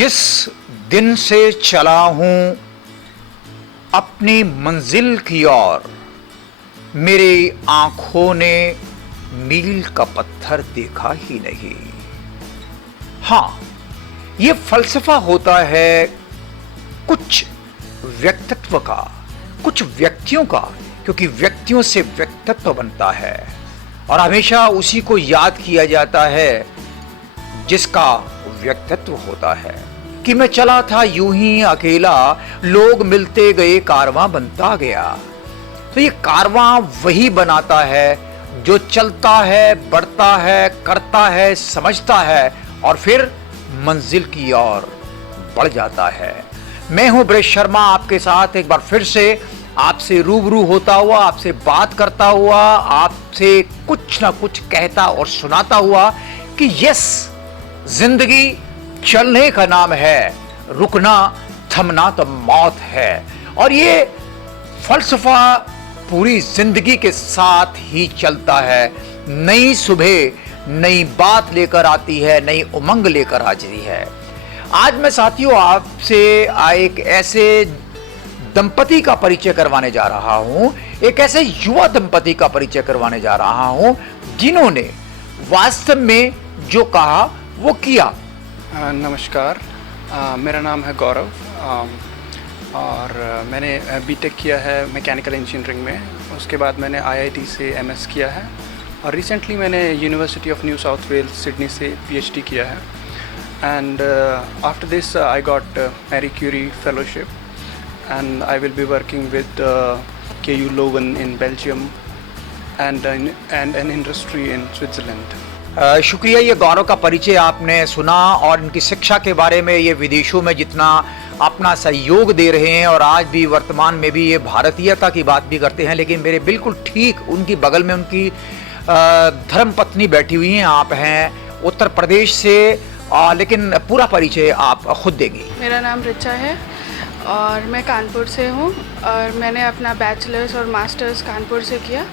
जिस दिन से चला हूं अपनी मंजिल की ओर, मेरी आंखों ने मील का पत्थर देखा ही नहीं। हाँ, ये फलसफा होता है कुछ व्यक्तित्व का, कुछ व्यक्तियों का, क्योंकि व्यक्तियों से व्यक्तित्व बनता है और हमेशा उसी को याद किया जाता है जिसका व्यक्तित्व होता है। कि मैं चला था यूं ही अकेला, लोग मिलते गए, कारवां बनता गया। तो ये कारवां वही बनाता है जो चलता है, बढ़ता है, करता है, समझता है और फिर मंजिल की ओर बढ़ जाता है। मैं हूं ब्रेश शर्मा, आपके साथ एक बार फिर से आपसे रूबरू होता हुआ, आपसे बात करता हुआ, आपसे कुछ ना कुछ कहता और सुनाता हुआ कि यस, जिंदगी चलने का नाम है, रुकना थमना तो मौत है। और ये फलसफा पूरी जिंदगी के साथ ही चलता है। नई सुबह नई बात लेकर आती है, नई उमंग लेकर आती है। आज मैं साथियों आपसे एक ऐसे दंपति का परिचय करवाने जा रहा हूं, एक ऐसे युवा दंपति का परिचय करवाने जा रहा हूं जिन्होंने वास्तव में जो कहा वो किया। नमस्कार, मेरा नाम है गौरव और मैंने बीटेक किया है मैकेनिकल इंजीनियरिंग में। उसके बाद मैंने आईआईटी से एमएस किया है और रिसेंटली मैंने university of New South Wales Sydney से पीएचडी किया है। And after this I got Marie Curie fellowship and I will be working with KU Leuven in Belgium and an industry in Switzerland. शुक्रिया। ये गौरव का परिचय आपने सुना और इनकी शिक्षा के बारे में, ये विदेशों में जितना अपना सहयोग दे रहे हैं और आज भी वर्तमान में भी ये भारतीयता की बात भी करते हैं। लेकिन मेरे बिल्कुल ठीक उनकी बगल में उनकी धर्म पत्नी बैठी हुई हैं। आप हैं उत्तर प्रदेश से, लेकिन पूरा परिचय आप खुद देंगी। मेरा नाम रिचा है और मैं कानपुर से हूँ और मैंने अपना बैचलर्स और मास्टर्स कानपुर से किया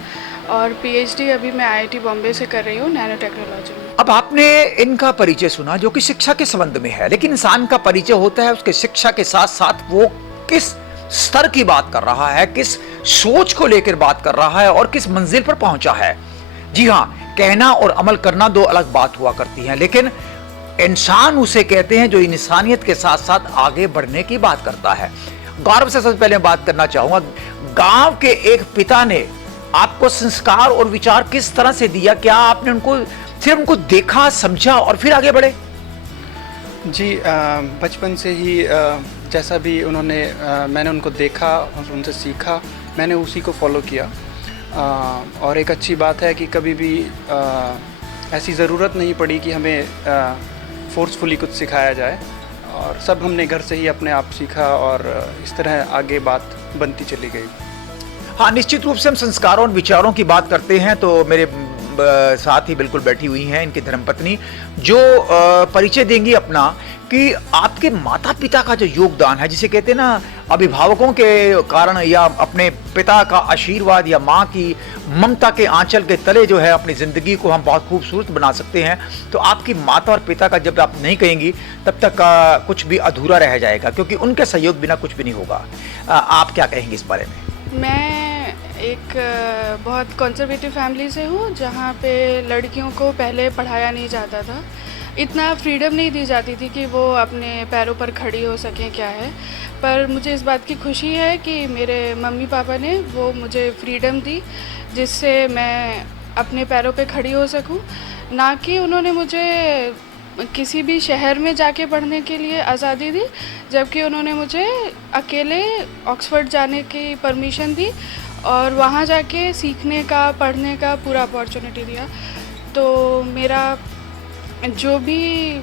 और पीएचडी अभी मैं आईआईटी बॉम्बे से कर रही हूँ नैनो टेक्नोलॉजी में। अब आपने इनका परिचय सुना जो कि शिक्षा के संबंध में है, लेकिन इंसान का परिचय होता है उसके शिक्षा के साथ साथ वो किस स्तर की बात कर रहा है, किस सोच को लेकर बात कर रहा है और किस मंजिल पर पहुंचा है। जी हाँ, कहना और अमल करना दो अलग बात हुआ करती है, लेकिन इंसान उसे कहते हैं जो इंसानियत के साथ साथ आगे बढ़ने की बात करता है। गौरव से सबसे पहले बात करना चाहूंगा, गांव के एक पिता ने आपको संस्कार और विचार किस तरह से दिया? क्या आपने सिर्फ उनको देखा, समझा और फिर आगे बढ़े? जी, बचपन से ही जैसा भी उन्होंने मैंने उनको देखा और उनसे सीखा, मैंने उसी को फॉलो किया। और एक अच्छी बात है कि कभी भी ऐसी ज़रूरत नहीं पड़ी कि हमें फोर्सफुली कुछ सिखाया जाए और सब हमने घर से ही अपने आप सीखा और इस तरह आगे बात बनती चली गई। हाँ, निश्चित रूप से हम संस्कारों और विचारों की बात करते हैं तो मेरे साथ ही बिल्कुल बैठी हुई हैं इनकी धर्मपत्नी जो परिचय देंगी अपना कि आपके माता पिता का जो योगदान है, जिसे कहते हैं ना अभिभावकों के कारण या अपने पिता का आशीर्वाद या माँ की ममता के आंचल के तले जो है अपनी ज़िंदगी को हम बहुत खूबसूरत बना सकते हैं। तो आपकी माता और पिता का जब आप नहीं कहेंगी तब तक कुछ भी अधूरा रह जाएगा, क्योंकि उनके सहयोग बिना कुछ भी नहीं होगा। आप क्या कहेंगे इस बारे में? मैं एक बहुत कंजर्वेटिव फैमिली से हूँ जहाँ पे लड़कियों को पहले पढ़ाया नहीं जाता था, इतना फ्रीडम नहीं दी जाती थी कि वो अपने पैरों पर खड़ी हो सकें। क्या है, पर मुझे इस बात की खुशी है कि मेरे मम्मी पापा ने वो मुझे फ्रीडम दी जिससे मैं अपने पैरों पे खड़ी हो सकूं। ना कि उन्होंने मुझे किसी भी शहर में जाके पढ़ने के लिए आज़ादी दी, जबकि उन्होंने मुझे अकेले ऑक्सफोर्ड जाने की परमिशन दी और वहाँ जाके सीखने का, पढ़ने का पूरा अपॉर्चुनिटी दिया। तो मेरा जो भी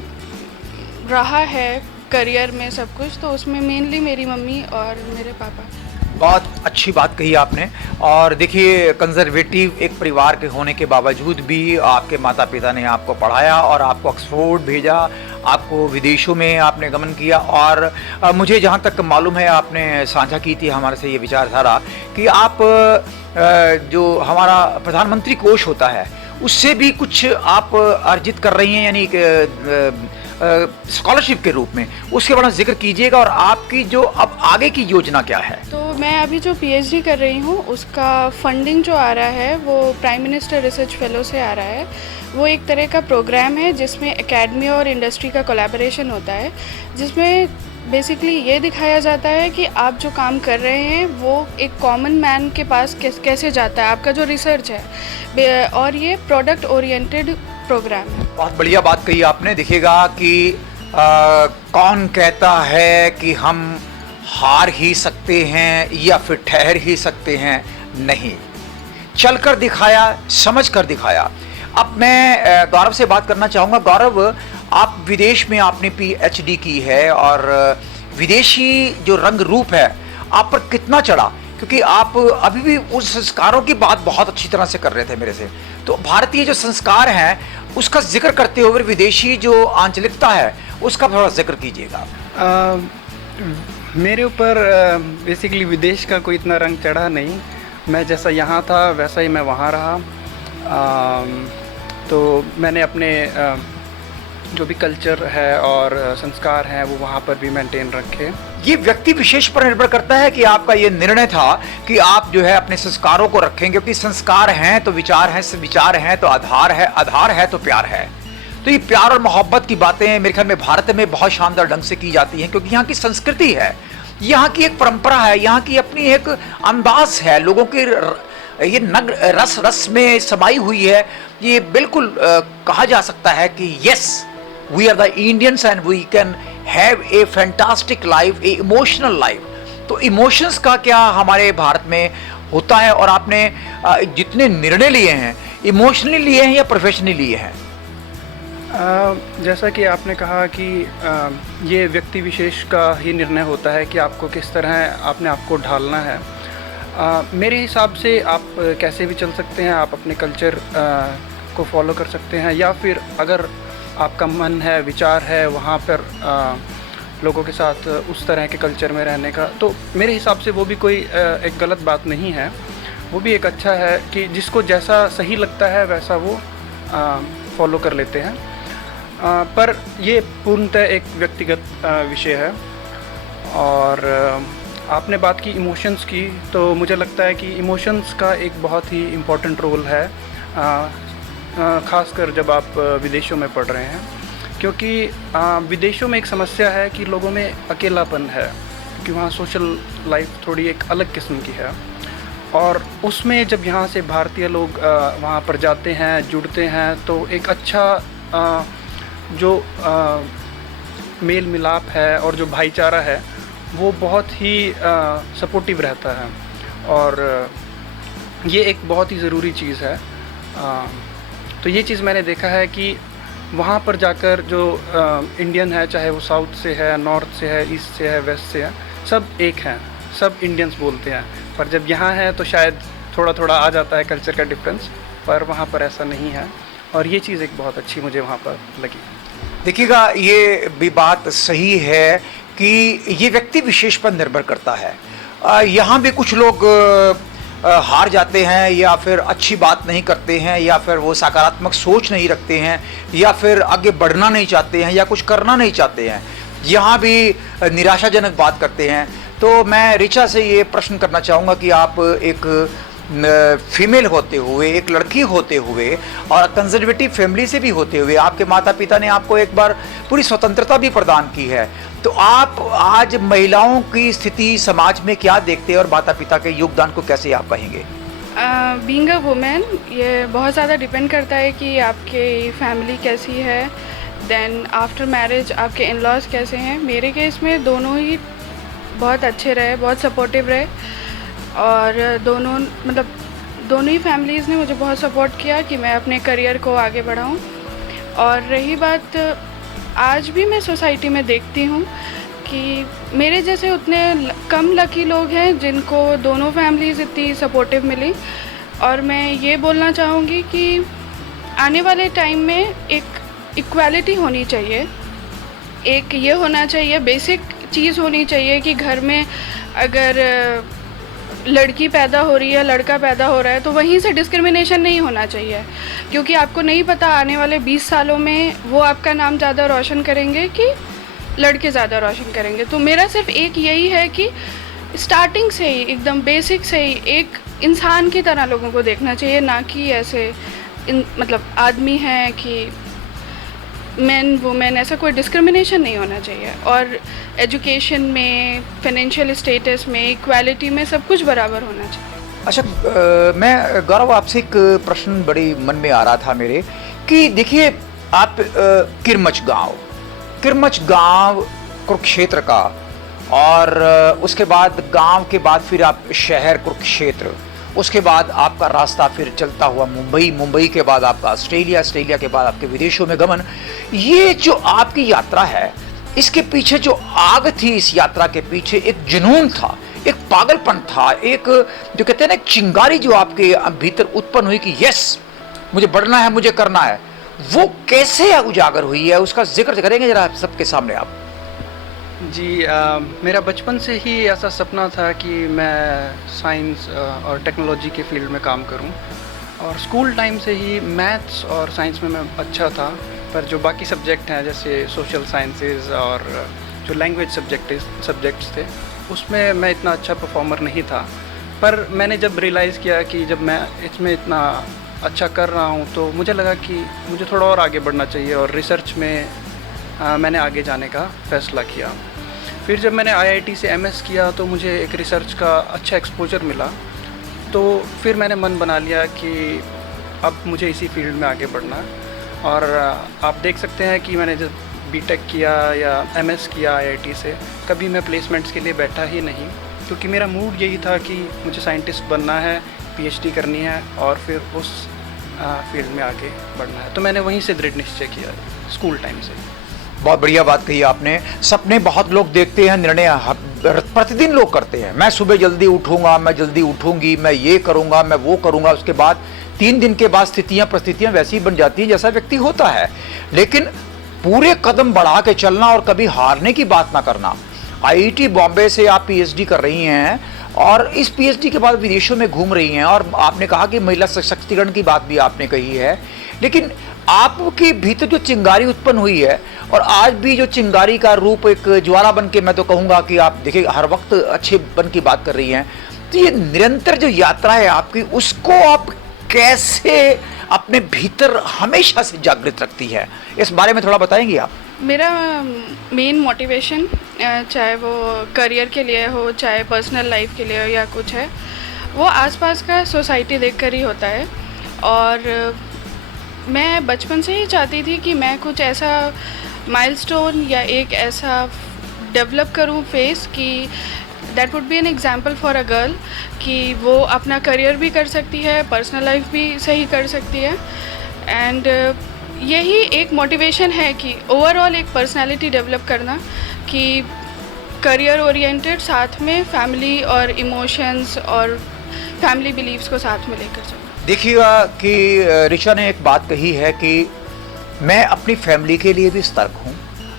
रहा है करियर में सब कुछ, तो उसमें मेनली मेरी मम्मी और मेरे पापा। बहुत अच्छी बात कही आपने। और देखिए, कंजर्वेटिव एक परिवार के होने के बावजूद भी आपके माता पिता ने आपको पढ़ाया और आपको ऑक्सफोर्ड भेजा, आपको विदेशों में आपने गमन किया। और मुझे जहाँ तक मालूम है आपने साझा की थी हमारे से ये विचारधारा कि आप जो हमारा प्रधानमंत्री कोष होता है उससे भी कुछ आप अर्जित कर रही हैं, यानी स्कॉलरशिप के रूप में, उसके बारे में जिक्र कीजिएगा और आपकी जो अब आगे की योजना क्या है। तो मैं अभी जो पीएचडी कर रही हूँ उसका फंडिंग जो आ रहा है वो प्राइम मिनिस्टर रिसर्च फेलो से आ रहा है। वो एक तरह का प्रोग्राम है जिसमें एकेडमी और इंडस्ट्री का कोलैबोरेशन होता है, जिसमें बेसिकली ये दिखाया जाता है कि आप जो काम कर रहे हैं वो एक कॉमन मैन के पास कैसे जाता है, आपका जो रिसर्च है, और ये प्रोडक्ट ओरिएंटेड प्रोग्राम है। बहुत बढ़िया बात कही आपने। देखिएगा कि कौन कहता है कि हम हार ही सकते हैं या फिर ठहर ही सकते हैं, नहीं, चलकर दिखाया, समझ कर दिखाया। अब मैं गौरव से बात करना चाहूँगा। गौरव, आप विदेश में आपने पीएचडी की है और विदेशी जो रंग रूप है आप पर कितना चढ़ा, क्योंकि आप अभी भी उस संस्कारों की बात बहुत अच्छी तरह से कर रहे थे मेरे से। तो भारतीय जो संस्कार हैं उसका जिक्र करते हुए विदेशी जो आंचलिकता है उसका थोड़ा जिक्र कीजिएगा। मेरे ऊपर बेसिकली विदेश का कोई इतना रंग चढ़ा नहीं। मैं जैसा यहाँ था वैसा ही मैं वहाँ रहा। तो मैंने अपने जो भी कल्चर है और संस्कार हैं वो वहाँ पर भी मेंटेन रखे। ये व्यक्ति विशेष पर निर्भर करता है कि आपका ये निर्णय था कि आप जो है अपने संस्कारों को रखेंगे, क्योंकि संस्कार हैं तो विचार हैं, विचार हैं तो आधार है, आधार है तो प्यार है। तो ये प्यार और मोहब्बत की बातें मेरे ख्याल में भारत में बहुत शानदार ढंग से की जाती हैं, क्योंकि यहाँ की संस्कृति है, यहाँ की एक परंपरा है, यहाँ की अपनी एक अंदाज है, लोगों की ये नग रस रस में समाई हुई है। ये बिल्कुल कहा जा सकता है कि yes, we are the Indians and we can have a fantastic life, a emotional life. तो इमोशंस का क्या हमारे भारत में होता है, और आपने जितने निर्णय लिए हैं इमोशनली लिए हैं या प्रोफेशनली लिए हैं? जैसा कि आपने कहा कि ये व्यक्ति विशेष का ही निर्णय होता है कि आपको किस तरह अपने आप को ढालना है। मेरे हिसाब से आप कैसे भी चल सकते हैं, आप अपने कल्चर को फॉलो कर सकते हैं, या फिर अगर आपका मन है, विचार है वहाँ पर लोगों के साथ उस तरह के कल्चर में रहने का, तो मेरे हिसाब से वो भी कोई एक गलत बात नहीं है। वो भी एक अच्छा है कि जिसको जैसा सही लगता है वैसा वो फॉलो कर लेते हैं। पर ये पूर्णतः एक व्यक्तिगत विषय है। और आपने बात की इमोशंस की, तो मुझे लगता है कि इमोशंस का एक बहुत ही इम्पोर्टेंट रोल है, ख़ासकर जब आप विदेशों में पढ़ रहे हैं, क्योंकि विदेशों में एक समस्या है कि लोगों में अकेलापन है, क्योंकि वहाँ सोशल लाइफ थोड़ी एक अलग किस्म की है। और उसमें जब यहाँ से भारतीय लोग वहाँ पर जाते हैं, जुड़ते हैं, तो एक अच्छा जो मेल मिलाप है और जो भाईचारा है वो बहुत ही सपोर्टिव रहता है, और ये एक बहुत ही ज़रूरी चीज़ है। तो ये चीज़ मैंने देखा है कि वहाँ पर जाकर जो इंडियन है, चाहे वो साउथ से है, नॉर्थ से है, ईस्ट से है, वेस्ट से है, सब एक हैं, सब इंडियंस बोलते हैं। पर जब यहाँ है तो शायद थोड़ा थोड़ा आ जाता है कल्चर का डिफरेंस, पर वहाँ पर ऐसा नहीं है, और ये चीज़ एक बहुत अच्छी मुझे वहाँ पर लगी। देखिएगा, ये भी बात सही है कि ये व्यक्ति विशेष पर निर्भर करता है। यहाँ भी कुछ लोग हार जाते हैं, या फिर अच्छी बात नहीं करते हैं, या फिर वो सकारात्मक सोच नहीं रखते हैं, या फिर आगे बढ़ना नहीं चाहते हैं, या कुछ करना नहीं चाहते हैं, यहाँ भी निराशाजनक बात करते हैं। तो मैं रिचा से ये प्रश्न करना चाहूँगा कि आप एक फीमेल होते हुए, एक लड़की होते हुए, और कंजर्वेटिव फैमिली से भी होते हुए, आपके माता पिता ने आपको एक बार पूरी स्वतंत्रता भी प्रदान की है, तो आप आज महिलाओं की स्थिति समाज में क्या देखते हैं और माता पिता के योगदान को कैसे आप कहेंगे? बीइंग अ वुमेन, ये बहुत ज़्यादा डिपेंड करता है कि आपकी फैमिली कैसी है, देन आफ्टर मैरिज आपके इन लॉज कैसे हैं। मेरे केस में दोनों ही बहुत अच्छे रहे, बहुत सपोर्टिव रहे, और दोनों ही फैमिलीज़ ने मुझे बहुत सपोर्ट किया कि मैं अपने करियर को आगे बढ़ाऊं। और रही बात, आज भी मैं सोसाइटी में देखती हूँ कि मेरे जैसे उतने कम लकी लोग हैं जिनको दोनों फैमिलीज़ इतनी सपोर्टिव मिली। और मैं ये बोलना चाहूँगी कि आने वाले टाइम में एक इक्वालिटी होनी चाहिए, एक ये होना चाहिए, बेसिक चीज़ होनी चाहिए कि घर में अगर लड़की पैदा हो रही है, लड़का पैदा हो रहा है, तो वहीं से डिस्क्रिमिनेशन नहीं होना चाहिए, क्योंकि आपको नहीं पता आने वाले 20 सालों में वो आपका नाम ज़्यादा रोशन करेंगे कि लड़के ज़्यादा रोशन करेंगे। तो मेरा सिर्फ एक यही है कि स्टार्टिंग से ही, एकदम बेसिक से ही एक इंसान की तरह लोगों को देखना चाहिए, ना कि ऐसे मतलब आदमी हैं कि मेन वुमेन, ऐसा कोई डिस्क्रिमिनेशन नहीं होना चाहिए। और एजुकेशन में, फाइनेंशियल स्टेटस में, इक्वालिटी में सब कुछ बराबर होना चाहिए। अच्छा, मैं गौरव आपसे एक प्रश्न बड़ी मन में आ रहा था मेरे कि देखिए आप किरमच गांव कुरुक्षेत्र का, और उसके बाद गांव के बाद फिर आप शहर कुरुक्षेत्र, उसके बाद आपका रास्ता फिर चलता हुआ मुंबई के बाद आपका ऑस्ट्रेलिया के बाद आपके विदेशों में गमन। ये जो आपकी यात्रा है, इसके पीछे जो आग थी, इस यात्रा के पीछे एक जुनून था, एक पागलपन था, एक जो कहते हैं ना चिंगारी जो आपके भीतर उत्पन्न हुई कि यस मुझे बढ़ना है, मुझे करना है, वो कैसे उजागर हुई है, उसका जिक्र करेंगे जरा सबके सामने आप। जी, मेरा बचपन से ही ऐसा सपना था कि मैं साइंस और टेक्नोलॉजी के फील्ड में काम करूं, और स्कूल टाइम से ही मैथ्स और साइंस में मैं अच्छा था, पर जो बाकी सब्जेक्ट हैं जैसे सोशल साइंसेज और जो लैंग्वेज सब्जेक्ट्स थे उसमें मैं इतना अच्छा परफॉर्मर नहीं था। पर मैंने जब रियलाइज़ किया कि जब मैं इसमें इतना अच्छा कर रहा हूं तो मुझे लगा कि मुझे थोड़ा और आगे बढ़ना चाहिए, और रिसर्च में मैंने आगे जाने का फ़ैसला किया। फिर जब मैंने IIT से MS किया तो मुझे एक रिसर्च का अच्छा एक्सपोजर मिला, तो फिर मैंने मन बना लिया कि अब मुझे इसी फील्ड में आगे बढ़ना है। और आप देख सकते हैं कि मैंने जब BTech किया या MS किया IIT से, कभी मैं प्लेसमेंट्स के लिए बैठा ही नहीं, क्योंकि मेरा मूड यही था कि मुझे साइंटिस्ट बनना है, PhD करनी है और फिर उस फील्ड में आगे बढ़ना है। तो मैंने वहीं से दृढ़ निश्चय किया स्कूल टाइम से। बहुत बढ़िया बात कही आपने। सपने बहुत लोग देखते हैं, निर्णय प्रतिदिन लोग करते हैं। मैं सुबह जल्दी उठूंगा, मैं जल्दी उठूंगी, मैं ये करूंगा, मैं वो करूंगा। उसके बाद 3 दिन के बाद परिस्थितियां वैसी बन जाती हैं जैसा व्यक्ति होता है। लेकिन पूरे कदम बढ़ा के चलना और कभी हारने की बात ना करना। IIT बॉम्बे से आप PhD कर रही हैं और इस PhD के बाद विदेशों में घूम रही हैं, और आपने कहा कि महिला सशक्तिकरण की बात भी आपने कही है। लेकिन आपके भीतर जो चिंगारी उत्पन्न हुई है, और आज भी जो चिंगारी का रूप एक ज्वाला बन के, मैं तो कहूँगा कि आप देखिए हर वक्त अच्छे बन की बात कर रही हैं, तो ये निरंतर जो यात्रा है आपकी, उसको आप कैसे अपने भीतर हमेशा से जागृत रखती है, इस बारे में थोड़ा बताएंगी आप। मेरा मेन मोटिवेशन, चाहे वो करियर के लिए हो, चाहे पर्सनल लाइफ के लिए हो या कुछ है, वो आसपास का सोसाइटी देखकर ही होता है। और मैं बचपन से ही चाहती थी कि मैं कुछ ऐसा माइलस्टोन या एक ऐसा डेवलप करूं फेस कि that would be an example for a girl, कि वो अपना करियर भी कर सकती है, पर्सनल लाइफ भी सही कर सकती है। एंड यही एक मोटिवेशन है कि ओवरऑल एक पर्सनालिटी डेवलप करना, कि करियर ओरिएंटेड, साथ में फैमिली और इमोशंस और फैमिली बिलीव्स को साथ में लेकर चलना। देखिएगा कि ऋचा ने एक बात कही है कि मैं अपनी फैमिली के लिए भी सतर्क हूँ,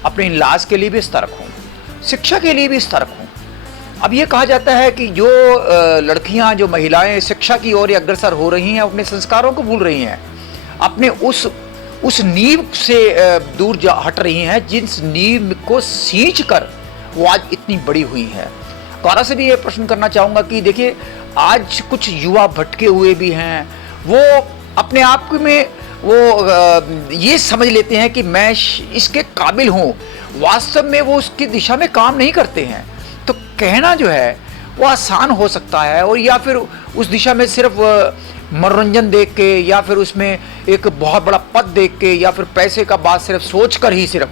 अपने इन-लॉज के लिए भी सतर्क हूँ, शिक्षा के लिए भी सतर्क हूँ। अब ये कहा जाता है कि जो लड़कियाँ, जो महिलाएं शिक्षा की ओर अग्रसर हो रही हैं, अपने संस्कारों को भूल रही हैं, अपने उस नींव से दूर हट रही हैं, जिस नींव को सींच कर वो आज इतनी बड़ी हुई है। गौरव से भी ये प्रश्न करना चाहूँगा कि देखिए आज कुछ युवा भटके हुए भी हैं, वो अपने आप में वो ये समझ लेते हैं कि मैं इसके काबिल हूँ, वास्तव में वो उसकी दिशा में काम नहीं करते हैं। तो कहना जो है वो आसान हो सकता है, और या फिर उस दिशा में सिर्फ मनोरंजन देख के, या फिर उसमें एक बहुत बड़ा पद देख के, या फिर पैसे का बात सिर्फ सोच कर ही सिर्फ,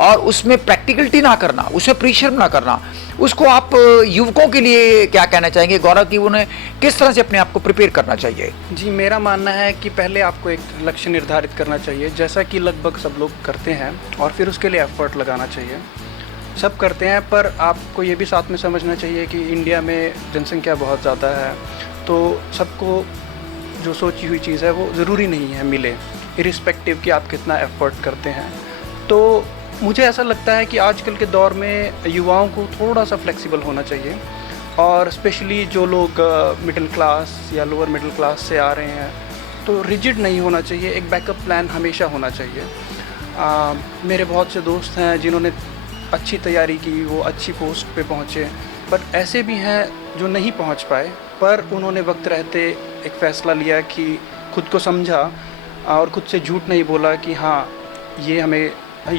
और उसमें प्रैक्टिकलिटी ना करना, उसमें परिश्रम ना करना, उसको आप युवकों के लिए क्या कहना चाहेंगे गौरव, कि उन्हें किस तरह से अपने आप को प्रिपेयर करना चाहिए? जी, मेरा मानना है कि पहले आपको एक लक्ष्य निर्धारित करना चाहिए, जैसा कि लगभग सब लोग करते हैं, और फिर उसके लिए एफर्ट लगाना चाहिए। सब करते हैं, पर आपको ये भी साथ में समझना चाहिए कि इंडिया में जनसंख्या बहुत ज़्यादा है, तो सबको जो सोची हुई चीज़ है वो ज़रूरी नहीं है मिले, इरिस्पेक्टिव कि आप कितना एफर्ट करते हैं। तो मुझे ऐसा लगता है कि आजकल के दौर में युवाओं को थोड़ा सा फ्लेक्सिबल होना चाहिए, और स्पेशली जो लोग मिडिल क्लास या लोअर मिडिल क्लास से आ रहे हैं, तो रिजिड नहीं होना चाहिए, एक बैकअप प्लान हमेशा होना चाहिए। मेरे बहुत से दोस्त हैं जिन्होंने अच्छी तैयारी की, वो अच्छी पोस्ट पे पहुँचे, पर ऐसे भी हैं जो नहीं पहुँच पाए, पर उन्होंने वक्त रहते एक फ़ैसला लिया कि खुद को समझा और खुद से झूठ नहीं बोला कि हाँ ये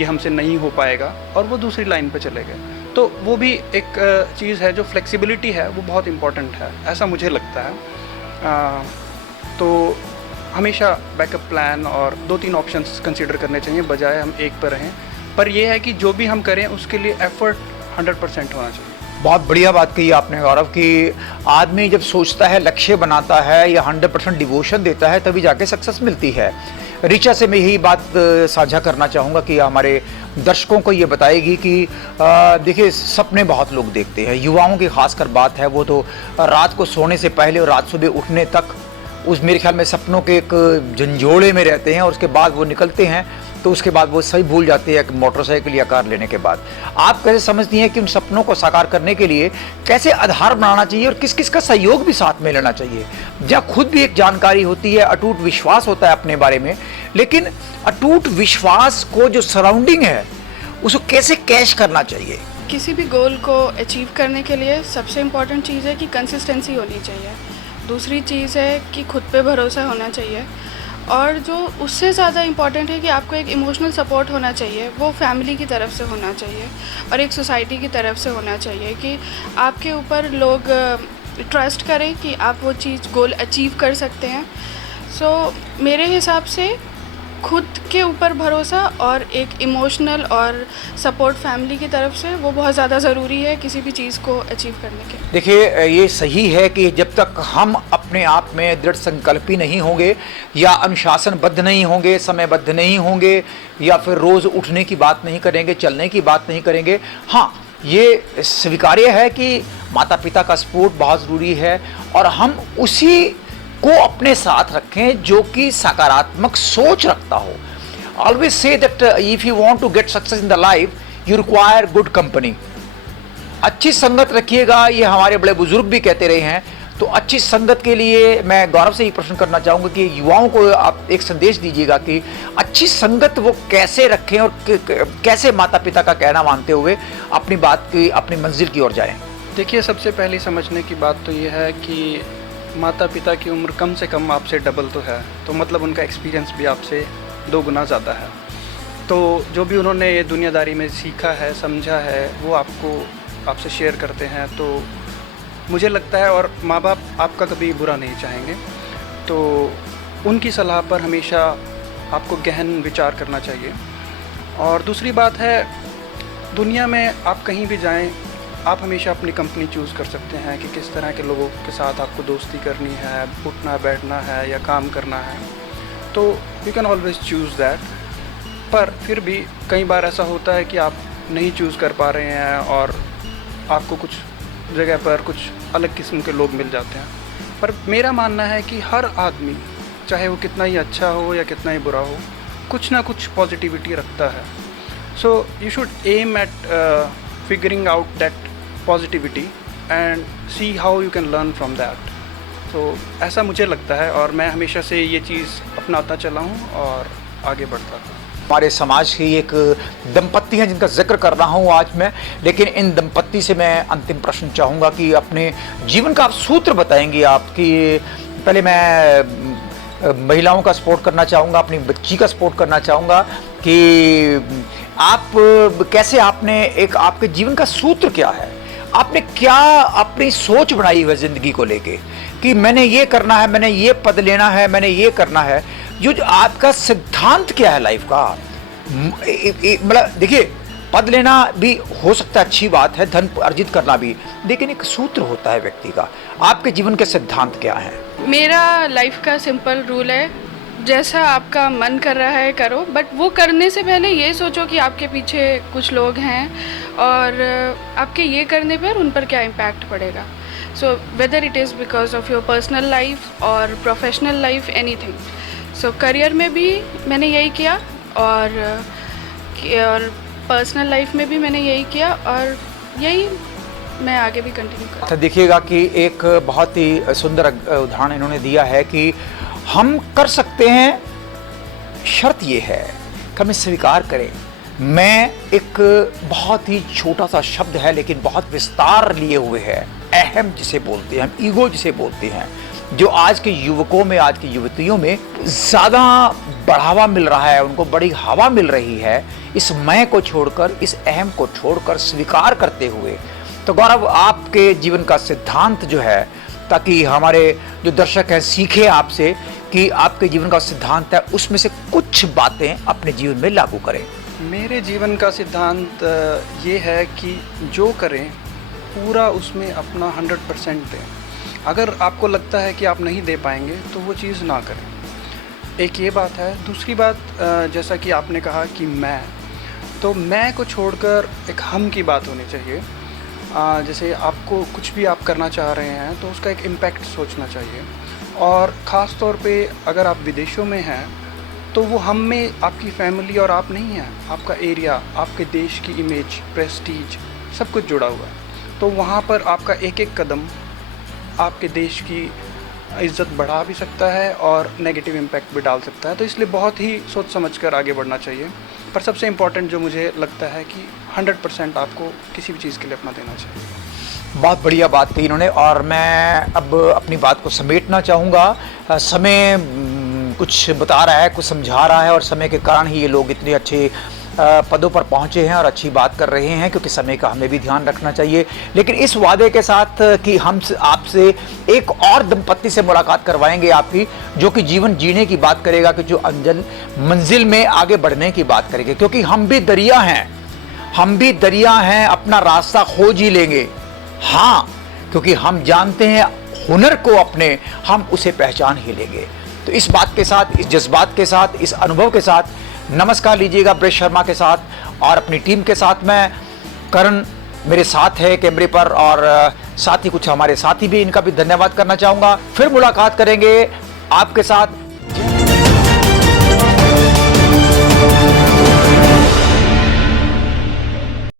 हमसे नहीं हो पाएगा, और वो दूसरी लाइन पे चले गए। तो वो भी एक चीज़ है, जो फ्लेक्सिबिलिटी है वो बहुत इम्पॉर्टेंट है, ऐसा मुझे लगता है। तो हमेशा बैकअप प्लान और 2-3 ऑप्शंस कंसीडर करने चाहिए, बजाय हम एक पर रहें। पर यह है कि जो भी हम करें उसके लिए एफर्ट 100% होना चाहिए। बहुत बढ़िया बात कही आपने गौरव कि आदमी जब सोचता है, लक्ष्य बनाता है या 100% डिवोशन देता है, तभी जाके सक्सेस मिलती है। ऋचा से मैं यही बात साझा करना चाहूँगा कि हमारे दर्शकों को ये बताएगी कि देखिए, सपने बहुत लोग देखते हैं, युवाओं की खासकर बात है, वो तो रात को सोने से पहले और रात सुबह उठने तक उस मेरे ख्याल में सपनों के एक झंझोड़े में रहते हैं, और उसके बाद वो निकलते हैं तो उसके बाद वो सही भूल जाते हैं मोटरसाइकिल या कार लेने के बाद। आप कैसे समझती हैं कि उन सपनों को साकार करने के लिए कैसे आधार बनाना चाहिए और किस किस का सहयोग भी साथ में लेना चाहिए? जहाँ खुद भी एक जानकारी होती है, अटूट विश्वास होता है अपने बारे में, लेकिन अटूट विश्वास को जो सराउंडिंग है उसको कैसे कैश करना चाहिए? किसी भी गोल को अचीव करने के लिए सबसे इम्पॉर्टेंट चीज़ है कि कंसिस्टेंसी होनी चाहिए। दूसरी चीज़ है कि खुद पे भरोसा होना चाहिए, और जो उससे ज़्यादा इम्पॉर्टेंट है कि आपको एक इमोशनल सपोर्ट होना चाहिए। वो फैमिली की तरफ से होना चाहिए और एक सोसाइटी की तरफ से होना चाहिए कि आपके ऊपर लोग ट्रस्ट करें कि आप वो चीज़ गोल अचीव कर सकते हैं। सो मेरे हिसाब से खुद के ऊपर भरोसा और एक इमोशनल और सपोर्ट फैमिली की तरफ से, वो बहुत ज़्यादा ज़रूरी है किसी भी चीज़ को अचीव करने के। देखिए, ये सही है कि जब तक हम अपने आप में दृढ़ संकल्पी नहीं होंगे या अनुशासनबद्ध नहीं होंगे, समयबद्ध नहीं होंगे, या फिर रोज़ उठने की बात नहीं करेंगे, चलने की बात नहीं करेंगे, हाँ ये स्वीकार्य है कि माता पिता का सपोर्ट बहुत ज़रूरी है, और हम उसी को अपने साथ रखें जो कि सकारात्मक सोच रखता हो। Always say that if you want to get success in the life you require good company. अच्छी संगत रखिएगा, ये हमारे बड़े बुजुर्ग भी कहते रहे हैं। तो अच्छी संगत के लिए मैं गौरव से ही प्रश्न करना चाहूँगा कि युवाओं को आप एक संदेश दीजिएगा कि अच्छी संगत वो कैसे रखें और कैसे माता पिता का कहना मानते हुए अपनी बात की, अपनी मंजिल की ओर जाएं। देखिए, सबसे पहली समझने की बात तो ये है कि माता पिता की उम्र कम से कम आपसे डबल तो है, तो मतलब उनका एक्सपीरियंस भी आपसे 2 गुना ज़्यादा है। तो जो भी उन्होंने ये दुनियादारी में सीखा है, समझा है, वो आपसे शेयर करते हैं। तो मुझे लगता है, और माँ बाप आपका कभी बुरा नहीं चाहेंगे, तो उनकी सलाह पर हमेशा आपको गहन विचार करना चाहिए। और दूसरी बात है, दुनिया में आप कहीं भी जाएं, आप हमेशा अपनी कंपनी चूज़ कर सकते हैं कि किस तरह के लोगों के साथ आपको दोस्ती करनी है, उठना बैठना है या काम करना है, तो you can always choose that. पर फिर भी कई बार ऐसा होता है कि आप नहीं चूज़ कर पा रहे हैं और आपको कुछ जगह पर कुछ अलग किस्म के लोग मिल जाते हैं। पर मेरा मानना है कि हर आदमी, चाहे वो कितना ही अच्छा हो या कितना ही बुरा हो, कुछ ना कुछ पॉजिटिविटी रखता है। So you should aim at figuring out that positivity and see how you can learn from that। तो ऐसा मुझे लगता है, और मैं हमेशा से ये चीज़ अपनाता चला हूँ और आगे बढ़ता हूँ। हमारे समाज की एक दंपत्ति हैं जिनका जिक्र कर रहा हूँ आज मैं, लेकिन इन दंपत्ति से मैं अंतिम प्रश्न चाहूँगा कि अपने जीवन का आप सूत्र बताएंगे आप कि पहले मैं महिलाओं का सपोर्ट करना चाहूँगा, अपनी बच्ची का सपोर्ट करना चाहूँगा कि आप कैसे, आपने एक आपके जीवन का सूत्र क्या है, आपने क्या अपनी सोच बनाई हुई ज़िंदगी को लेके कि मैंने ये करना है, मैंने ये पद लेना है, मैंने ये करना है, जो आपका सिद्धांत क्या है लाइफ का? मतलब देखिए, पद लेना भी हो सकता है, अच्छी बात है, धन अर्जित करना भी, लेकिन एक सूत्र होता है व्यक्ति का। आपके जीवन के सिद्धांत क्या है? मेरा लाइफ का सिंपल रूल है, जैसा आपका मन कर रहा है करो, बट वो करने से पहले ये सोचो कि आपके पीछे कुछ लोग हैं और आपके ये करने पर उन पर क्या इम्पैक्ट पड़ेगा। So whether it is because of your personal life और professional life, anything. So career में भी मैंने यही किया और पर्सनल लाइफ में भी मैंने यही किया, और यही मैं आगे भी कंटिन्यू करूँ। अच्छा, देखिएगा कि एक बहुत ही सुंदर उदाहरण इन्होंने दिया है कि हम कर सकते हैं, शर्त ये है कि हमें स्वीकार करें। मैं एक बहुत ही छोटा सा शब्द है लेकिन बहुत विस्तार लिए हुए है, अहम जिसे बोलते हैं हम, ईगो जिसे बोलते हैं, जो आज के युवकों में, आज की युवतियों में ज़्यादा बढ़ावा मिल रहा है, उनको बड़ी हवा मिल रही है। इस मैं को छोड़कर, इस अहम को छोड़कर स्वीकार करते हुए, तो गौरव आपके जीवन का सिद्धांत जो है, ताकि हमारे जो दर्शक हैं सीखें आपसे कि आपके जीवन का सिद्धांत है, उसमें से कुछ बातें अपने जीवन में लागू करें। मेरे जीवन का सिद्धांत ये है कि जो करें पूरा उसमें अपना 100% दें। अगर आपको लगता है कि आप नहीं दे पाएंगे तो वो चीज़ ना करें। एक ये बात है। दूसरी बात, जैसा कि आपने कहा कि मैं को छोड़कर एक हम की बात होनी चाहिए। जैसे आपको कुछ भी आप करना चाह रहे हैं तो उसका एक इम्पैक्ट सोचना चाहिए, और ख़ास तौर पे अगर आप विदेशों में हैं तो वो हम में आपकी फैमिली और आप नहीं हैं, आपका एरिया, आपके देश की इमेज, प्रेस्टीज, सब कुछ जुड़ा हुआ है। तो वहाँ पर आपका एक एक कदम आपके देश की इज़्ज़त बढ़ा भी सकता है और नेगेटिव इम्पैक्ट भी डाल सकता है। तो इसलिए बहुत ही सोच समझ कर आगे बढ़ना चाहिए। पर सबसे इम्पॉर्टेंट जो मुझे लगता है कि 100% आपको किसी भी चीज़ के लिए अपना देना चाहिए। बहुत बढ़िया बात कही इन्होंने, और मैं अब अपनी बात को समेटना चाहूँगा। समय कुछ बता रहा है, कुछ समझा रहा है, और समय के कारण ही ये लोग इतने अच्छे पदों पर पहुंचे हैं और अच्छी बात कर रहे हैं, क्योंकि समय का हमें भी ध्यान रखना चाहिए। लेकिन इस वादे के साथ कि हम आपसे एक और दंपत्ति से मुलाकात करवाएंगे आपकी, जो कि जीवन जीने की बात करेगा, कि जो मंजिल में आगे बढ़ने की बात करेंगे, क्योंकि हम भी दरिया हैं, हम भी दरिया हैं, अपना रास्ता खोज ही लेंगे। हाँ, क्योंकि हम जानते हैं हुनर को अपने, हम उसे पहचान ही लेंगे। तो इस बात के साथ, इस जज्बात के साथ, इस अनुभव के साथ नमस्कार लीजिएगा ब्रेश शर्मा के साथ और अपनी टीम के साथ। मैं करण मेरे साथ है कैमरे पर, और साथ ही कुछ हमारे साथी भी, इनका भी धन्यवाद करना चाहूँगा। फिर मुलाकात करेंगे आपके साथ